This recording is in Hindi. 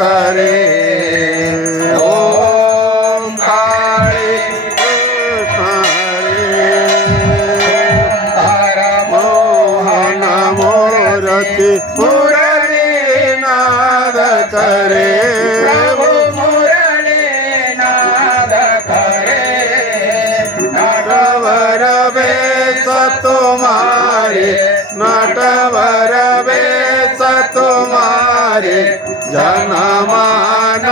करे ओम काली मोहन मूर्ति मुरली नाद करे प्रभु मुरली नाद करे नटवर बेस तुम्हारे नटवर बेस तुम्हारे जनमान